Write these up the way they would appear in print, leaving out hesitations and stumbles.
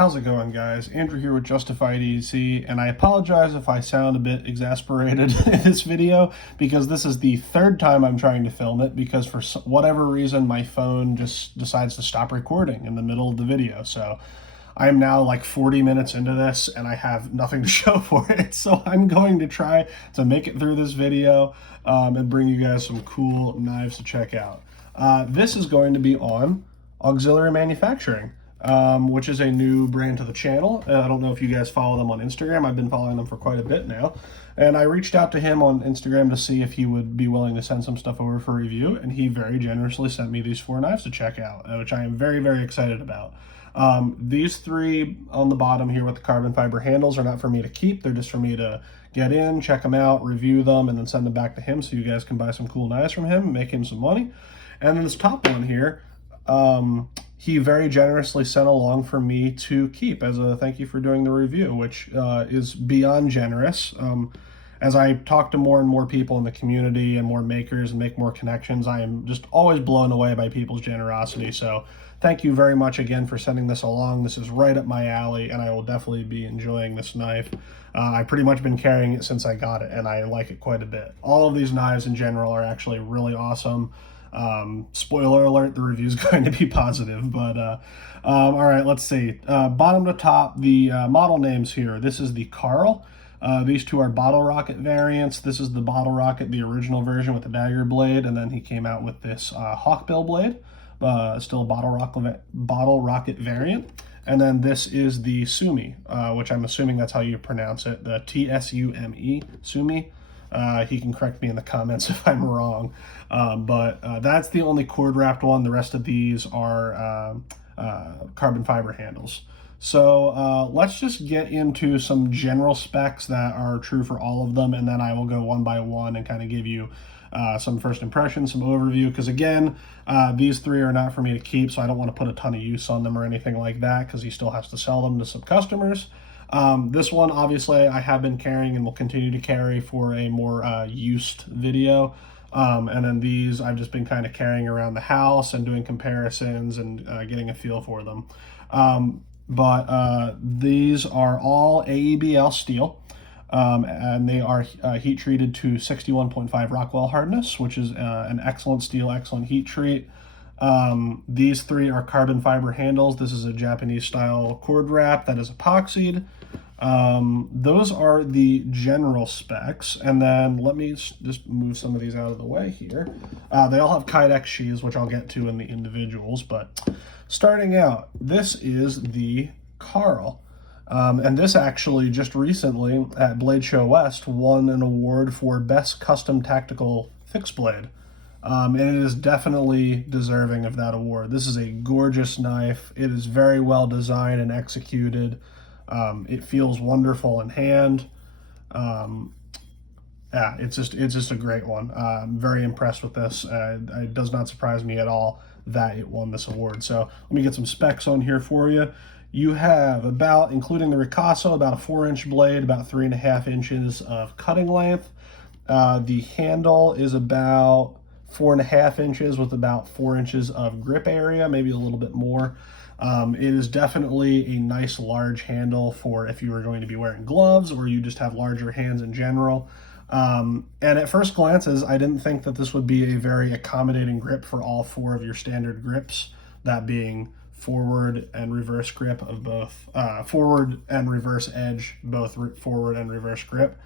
How's it going, guys? Andrew here with Justified EC, and I apologize if I sound a bit exasperated in this video because this is the third time I'm trying to film it because for whatever reason my phone just decides to stop recording in the middle of the video. So I am now like 40 minutes into this and I have nothing to show for it. So I'm going to try to make it through this video and bring you guys some cool knives to check out. This is going to be on Auxiliary Manufacturing. Which is a new brand to the channel. I don't know if you guys follow them on Instagram. I've been following them for quite a bit now. And I reached out to him on Instagram to see if he would be willing to send some stuff over for review. And he very generously sent me these 4 knives to check out, which I am very, very excited about. These 3 on the bottom here with the carbon fiber handles are not for me to keep. They're just for me to get in, check them out, review them, and then send them back to him so you guys can buy some cool knives from him, make him some money. And then this top one here, he very generously sent along for me to keep as a thank you for doing the review, which is beyond generous. As I talk to more and more people in the community and more makers and make more connections, I am just always blown away by people's generosity. So thank you very much again for sending this along. This is right up my alley, and I will definitely be enjoying this knife. I've pretty much been carrying it since I got it, and I like it quite a bit. All of these knives in general are actually really awesome. Spoiler alert, the review is going to be positive, but all right, let's see. Bottom to top, the model names here. This is the Karl. These 2 are Bottlerocket variants. This is the Bottlerocket, the original version with the dagger blade, and then he came out with this hawkbill blade, still a Bottlerocket variant. And then this is the Tsume, which I'm assuming that's how you pronounce it, the Tsume, Tsume. He can correct me in the comments if I'm wrong, but that's the only cord wrapped one. The rest of these are carbon fiber handles. So let's just get into some general specs that are true for all of them, and then I will go one by one and kind of give you some first impressions, some overview, because again, these 3 are not for me to keep, so I don't want to put a ton of use on them or anything like that, because he still has to sell them to some customers. This one, obviously, I have been carrying and will continue to carry for a more used video. And then these, I've just been kind of carrying around the house and doing comparisons and getting a feel for them. But these are all AEBL steel, and they are heat treated to 61.5 Rockwell hardness, which is an excellent steel, excellent heat treat. These 3 are carbon fiber handles. This is a Japanese style cord wrap that is epoxied. Those are the general specs, and then let me just move some of these out of the way here. They all have Kydex sheaths, which I'll get to in the individuals, but starting out, this is the Karl. And this actually just recently at Blade Show West won an award for Best Custom Tactical Fixed Blade. And it is definitely deserving of that award. This is a gorgeous knife. It is very well designed and executed. It feels wonderful in hand. Yeah, it's just a great one. I'm very impressed with this. It does not surprise me at all that it won this award. So let me get some specs on here for you. You have about, including the ricasso, about a 4-inch blade, about 3.5 inches of cutting length. The handle is about 4.5 inches with about 4 inches of grip area, maybe a little bit more. It is definitely a nice large handle for if you are going to be wearing gloves or you just have larger hands in general. And at first glances, I didn't think that this would be a very accommodating grip for all 4 of your standard grips, that being forward and reverse grip of both, forward and reverse edge, both forward and reverse grip.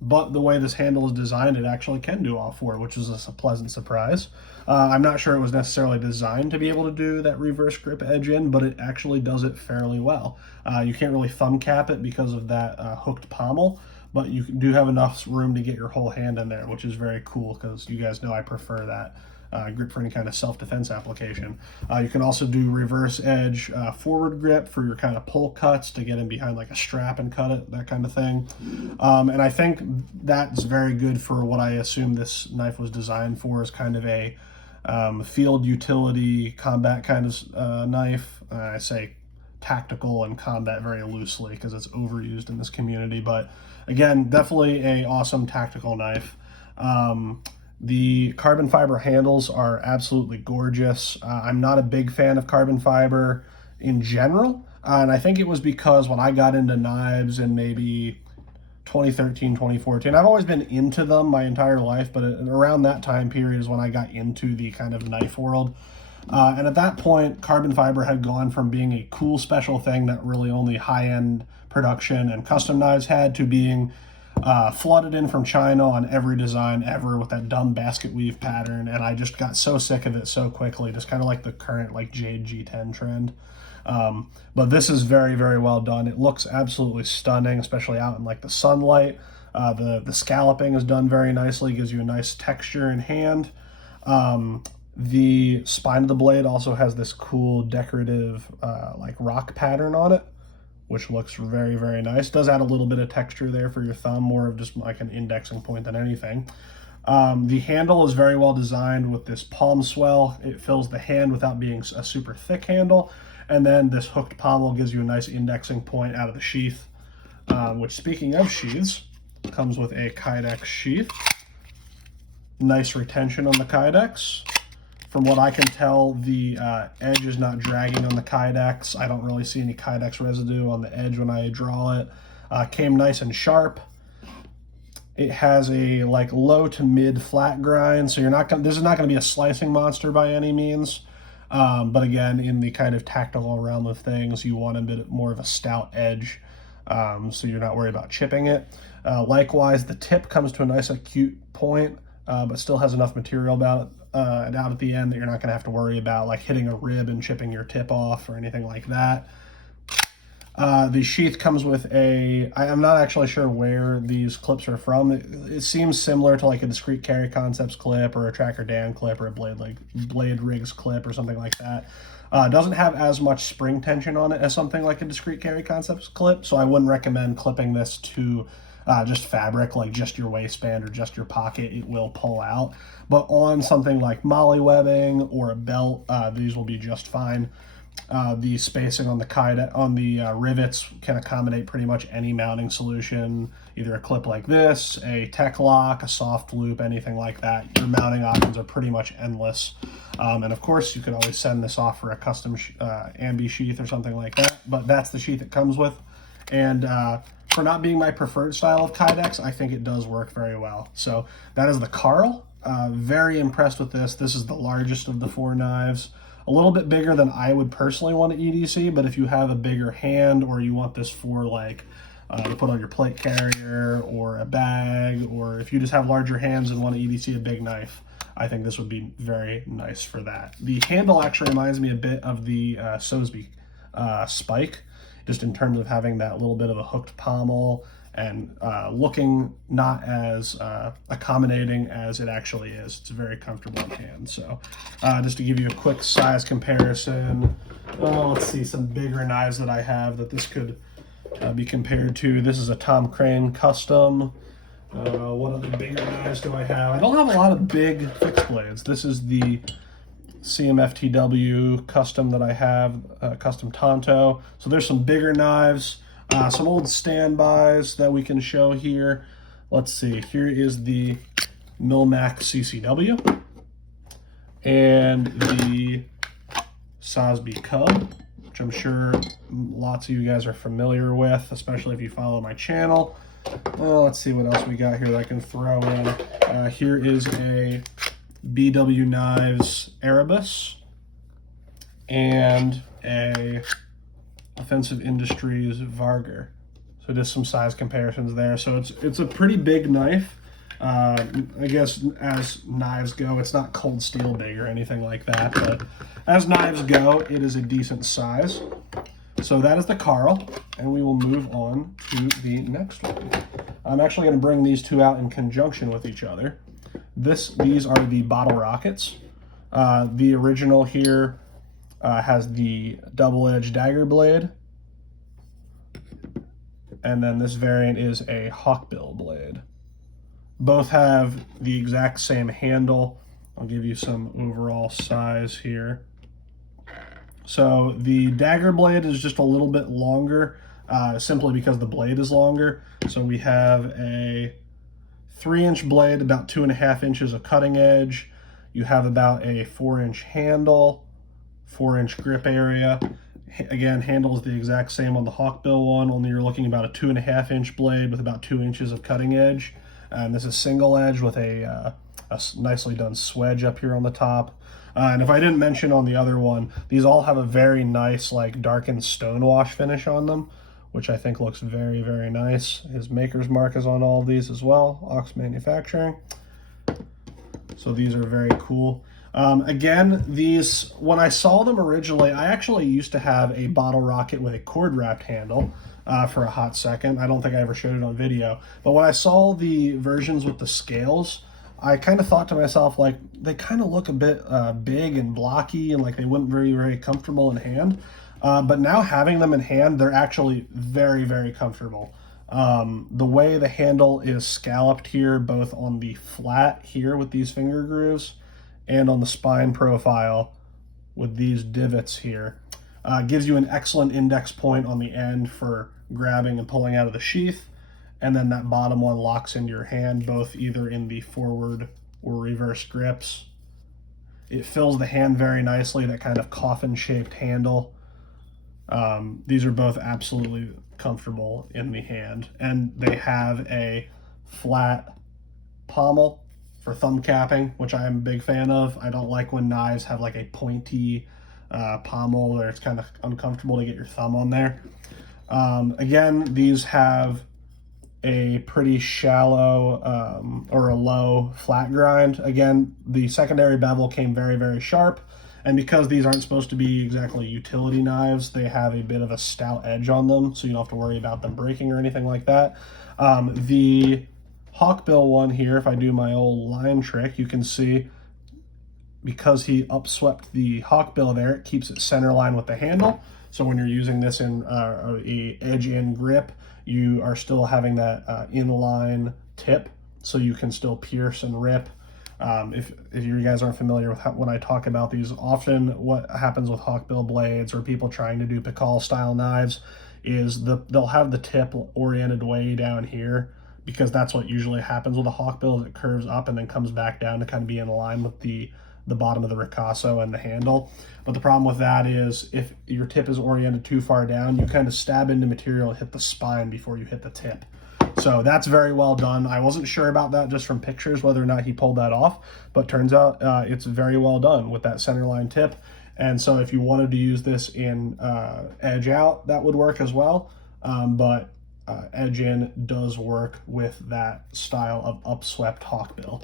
But the way this handle is designed, it actually can do all 4, which is a pleasant surprise. I'm not sure it was necessarily designed to be able to do that reverse grip edge in, but it actually does it fairly well. You can't really thumb cap it because of that hooked pommel, but you do have enough room to get your whole hand in there, which is very cool because you guys know I prefer that grip for any kind of self-defense application. You can also do reverse edge forward grip for your kind of pull cuts to get in behind like a strap and cut it, that kind of thing. And I think that's very good for what I assume this knife was designed for, is kind of a field utility combat kind of knife. I say tactical and combat very loosely because it's overused in this community, but again, definitely a awesome tactical knife. The carbon fiber handles are absolutely gorgeous. I'm not a big fan of carbon fiber in general. And I think it was because when I got into knives in maybe 2013, 2014, I've always been into them my entire life, but around that time period is when I got into the kind of knife world. And at that point, carbon fiber had gone from being a cool special thing that really only high-end production and custom knives had to being flooded in from China on every design ever with that dumb basket weave pattern. And I just got so sick of it so quickly, just kind of like the current like Jade G10 trend. But this is very, very well done. It looks absolutely stunning, especially out in like the sunlight. The scalloping is done very nicely, gives you a nice texture in hand. The spine of the blade also has this cool decorative like rock pattern on it, which looks very, very nice. Does add a little bit of texture there for your thumb, more of just like an indexing point than anything. The handle is very well designed with this palm swell. It fills the hand without being a super thick handle. And then this hooked pommel gives you a nice indexing point out of the sheath, which, speaking of sheaths, comes with a Kydex sheath. Nice retention on the Kydex. From what I can tell, the edge is not dragging on the Kydex. I don't really see any Kydex residue on the edge when I draw it. Came nice and sharp. It has a like low to mid flat grind, so this is not going to be a slicing monster by any means. But again, in the kind of tactical realm of things, you want a bit more of a stout edge, so you're not worried about chipping it. Likewise, the tip comes to a nice acute point, but still has enough material about and out at the end that you're not going to have to worry about like hitting a rib and chipping your tip off or anything like that. The sheath comes with I'm not actually sure where these clips are from. It seems similar to like a Discreet Carry Concepts clip or a Tracker Dan clip or a Blade Rigs clip or something like that. Doesn't have as much spring tension on it as something like a Discreet Carry Concepts clip, so I wouldn't recommend clipping this to just fabric, like just your waistband or just your pocket. It will pull out. But on something like molly webbing or a belt, these will be just fine. The spacing on the rivets can accommodate pretty much any mounting solution, either a clip like this, a tech lock, a soft loop, anything like that. Your mounting options are pretty much endless. And of course, you could always send this off for a custom ambi sheath or something like that, but that's the sheath it comes with. And for not being my preferred style of Kydex, I think it does work very well. So that is the Karl. Very impressed with this. This is the largest of the 4 knives. A little bit bigger than I would personally want to EDC, but if you have a bigger hand or you want this for like to put on your plate carrier or a bag, or if you just have larger hands and want to EDC a big knife, I think this would be very nice for that. The handle actually reminds me a bit of the Sosby Spike, just in terms of having that little bit of a hooked pommel and looking not as accommodating as it actually is. It's very comfortable in hand. So just to give you a quick size comparison, let's see some bigger knives that I have that this could be compared to. This is a Tom Crane custom. What other bigger knives do I have? I don't have a lot of big fixed blades. This is the CMFTW custom that I have, custom Tonto. So there's some bigger knives. Some old standbys that we can show here. Let's see, here is the Milmac CCW and the Sosby Cub, which I'm sure lots of you guys are familiar with, especially if you follow my channel. Let's see what else we got here that I can throw in. Here is a BW Knives Erebus and a Offensive Industries Varger. So just some size comparisons there. So it's a pretty big knife. I guess as knives go, it's not cold steel big or anything like that, but as knives go, it is a decent size. So that is the Karl, and we will move on to the next one. I'm actually going to bring these two out in conjunction with each other. These are the Bottlerockets. The original here has the double-edged dagger blade, and then this variant is a hawkbill blade. Both have the exact same handle. I'll give you some overall size here. So the dagger blade is just a little bit longer, simply because the blade is longer. So we have a 3-inch blade, about 2.5 inches of cutting edge. You have about a 4-inch handle, 4-inch grip area, Again, handle is the exact same on the Hawkbill one, only you're looking about a 2.5-inch blade with about 2 inches of cutting edge. And this is single edge with a nicely done swedge up here on the top. And if I didn't mention on the other one, these all have a very nice like darkened stonewash finish on them, which I think looks very, very nice. His maker's mark is on all of these as well, Ox Manufacturing. So these are very cool. Again, these, when I saw them originally, I actually used to have a Bottlerocket with a cord wrapped handle for a hot second. I don't think I ever showed it on video. But when I saw the versions with the scales, I kind of thought to myself, like, they kind of look a bit big and blocky and like they wouldn't very, very comfortable in hand. But now having them in hand, they're actually very, very comfortable. The way the handle is scalloped here, both on the flat here with these finger grooves and on the spine profile with these divots here, gives you an excellent index point on the end for grabbing and pulling out of the sheath. And then that bottom one locks into your hand, both either in the forward or reverse grips. It fills the hand very nicely, that kind of coffin-shaped handle. These are both absolutely comfortable in the hand. And they have a flat pommel for thumb capping, which I am a big fan of. I don't like when knives have like a pointy pommel where it's kind of uncomfortable to get your thumb on there. Again, these have a pretty shallow or a low flat grind. Again, the secondary bevel came very, very sharp. And because these aren't supposed to be exactly utility knives, they have a bit of a stout edge on them, so you don't have to worry about them breaking or anything like that. The Hawkbill one here, if I do my old line trick, you can see because he upswept the Hawkbill there, it keeps it center line with the handle. So when you're using this in a edge-in grip, you are still having that inline tip, so you can still pierce and rip. If you guys aren't familiar with when I talk about these, often what happens with Hawkbill blades or people trying to do Pikal style knives is they'll have the tip oriented way down here, because that's what usually happens with a Hawkbill, is it curves up and then comes back down to kind of be in line with the bottom of the ricasso and the handle. But the problem with that is if your tip is oriented too far down, you kind of stab into material and hit the spine before you hit the tip. So that's very well done. I wasn't sure about that just from pictures, whether or not he pulled that off, but turns out it's very well done with that centerline tip. And so if you wanted to use this in edge out, that would work as well. But edge in does work with that style of upswept Hawkbill.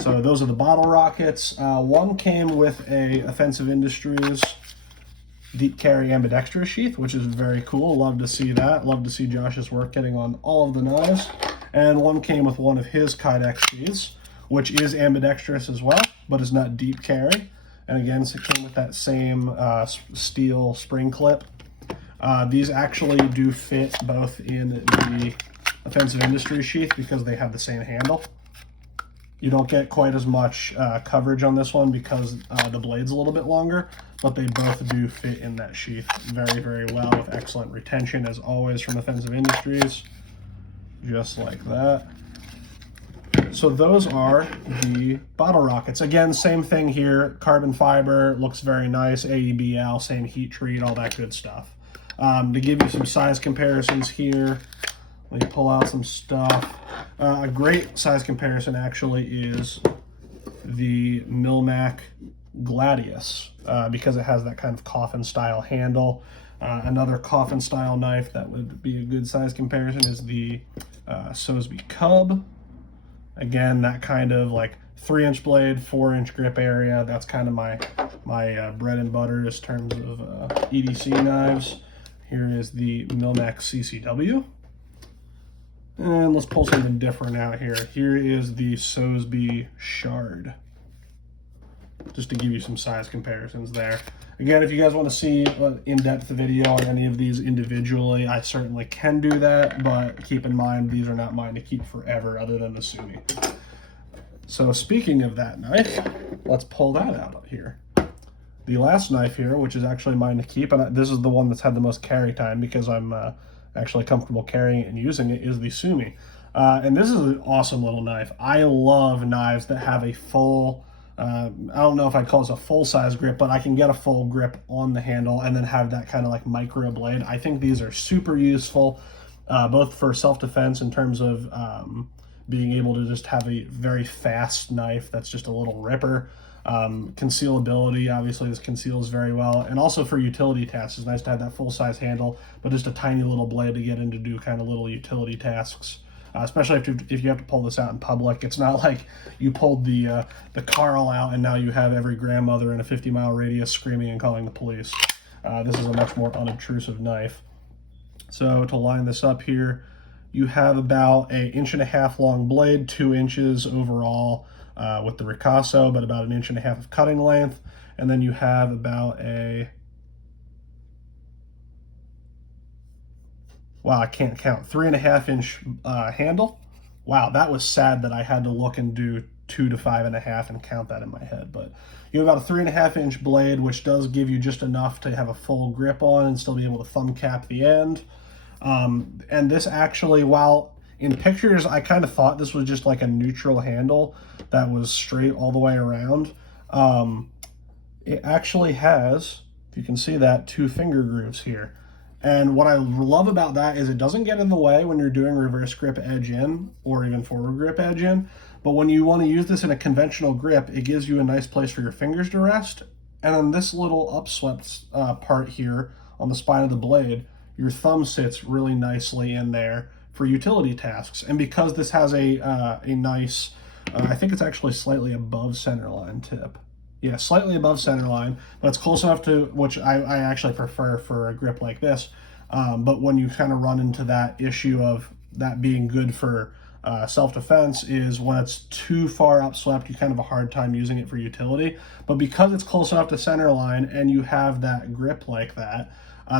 So those are the Bottlerockets. One came with a Offensive Industries deep carry ambidextrous sheath, which is very cool. Love to see that. Love to see Josh's work getting on all of the knives. And one came with one of his Kydex sheaths, which is ambidextrous as well, but is not deep carry. And again, so it came with that same steel spring clip. These actually do fit both in the Offensive Industries sheath because they have the same handle. You don't get quite as much coverage on this one because the blade's a little bit longer, but they both do fit in that sheath very, very well with excellent retention, as always, from Offensive Industries, just like that. So those are the Bottlerockets. Again, same thing here, carbon fiber, looks very nice, AEBL, same heat treat, all that good stuff. To give you some size comparisons here, let me pull out some stuff. A great size comparison actually is the Milmac Gladius, because it has that kind of coffin style handle. Another coffin style knife that would be a good size comparison is the Sosby Cub. Again, that kind of like 3-inch blade, 4-inch grip area. That's kind of my bread and butter in terms of EDC knives. Here is the Milmac CCW. And let's pull something different out here. Here is the Sosby Shard, just to give you some size comparisons there. Again, if you guys want to see an in-depth video on any of these individually, I certainly can do that, but keep in mind, these are not mine to keep forever other than the Tsume. So speaking of that knife, let's pull that out here. The last knife here, which is actually mine to keep, and this is the one that's had the most carry time because I'm actually comfortable carrying it and using it, is the Tsume. And this is an awesome little knife. I love knives that have a full I don't know if I'd call this a full-size grip, but I can get a full grip on the handle and then have that kind of like micro blade. I think these are super useful, both for self-defense in terms of being able to just have a very fast knife that's just a little ripper. Concealability, obviously this conceals very well, and also for utility tasks. It's nice to have that full-size handle, but just a tiny little blade to get in to do kind of little utility tasks. Especially if you have to pull this out in public. It's not like you pulled the Karl out and now you have every grandmother in a 50-mile radius screaming and calling the police. This is a much more unobtrusive knife. So to line this up here, you have about an 1.5 inch long blade, 2 inches overall with the ricasso, but about 1.5 inches of cutting length. And then you have about a, wow, I can't count, 3.5 inch handle. Wow, that was sad that I had to look and do 2 to 5.5 and count that in my head. But you have about a 3.5 inch blade, which does give you just enough to have a full grip on and still be able to thumb cap the end. And this actually, while in pictures I kind of thought this was just like a neutral handle that was straight all the way around, it actually has, if you can see that, 2 finger grooves here. And what I love about that is it doesn't get in the way when you're doing reverse grip edge in or even forward grip edge in. But when you want to use this in a conventional grip, it gives you a nice place for your fingers to rest. And then this little upswept part here on the spine of the blade, your thumb sits really nicely in there for utility tasks. And because this has a nice, I think it's actually slightly above center line tip. Yeah, slightly above center line, but it's close enough to, which I actually prefer for a grip like this. But when you kind of run into that issue of that being good for self-defense is when it's too far upswept, you kind of have a hard time using it for utility. But because it's close enough to center line and you have that grip like that,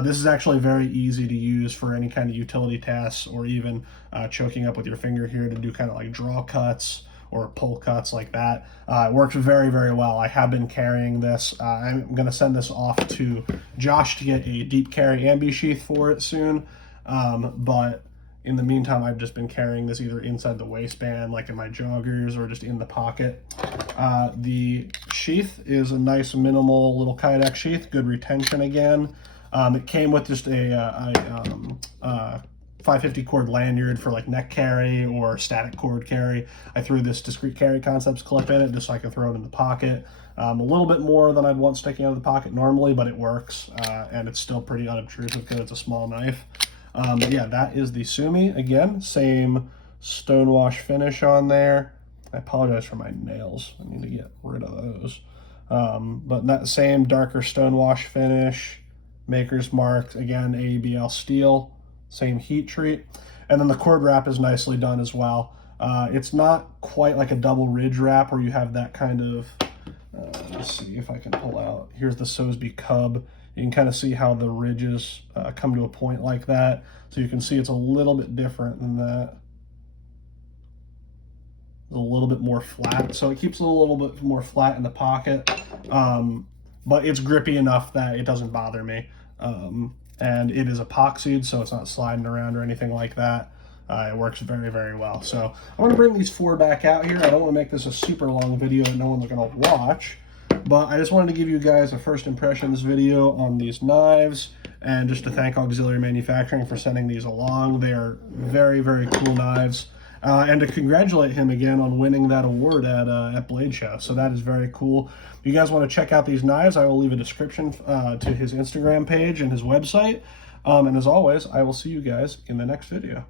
this is actually very easy to use for any kind of utility tasks, or even choking up with your finger here to do kind of like draw cuts or pull cuts like that. It works very, very well. I have been carrying this. I'm going to send this off to Josh to get a deep carry ambi sheath for it soon. But in the meantime, I've just been carrying this either inside the waistband, like in my joggers, or just in the pocket. The sheath is a nice minimal little Kydex sheath, good retention again. It came with just a 550 cord lanyard for like neck carry or static cord carry. I threw this discrete carry concepts clip in it just so I can throw it in the pocket. A little bit more than I'd want sticking out of the pocket normally, but it works, and it's still pretty unobtrusive because it's a small knife. But yeah, that is the Tsume. Again, same stonewash finish on there. I apologize for my nails. I need to get rid of those. But that same darker stonewash finish, maker's mark, again, AEBL steel. Same heat treat. And then the cord wrap is nicely done as well. It's not quite like a double ridge wrap where you have that kind of, let's see if I can pull out. Here's the Sosby Cub. You can kind of see how the ridges come to a point like that. So you can see it's a little bit different than that. It's a little bit more flat. So it keeps it a little bit more flat in the pocket. But it's grippy enough that it doesn't bother me. And it is epoxied, so it's not sliding around or anything like that. It works very, very well. So I'm going to bring these 4 back out here. I don't want to make this a super long video that no one's going to watch, but I just wanted to give you guys a first impressions video on these knives, and just to thank Auxiliary Manufacturing for sending these along. They are very, very cool knives. And to congratulate him again on winning that award at Blade Show. So that is very cool. If you guys want to check out these knives, I will leave a description to his Instagram page and his website. And as always, I will see you guys in the next video.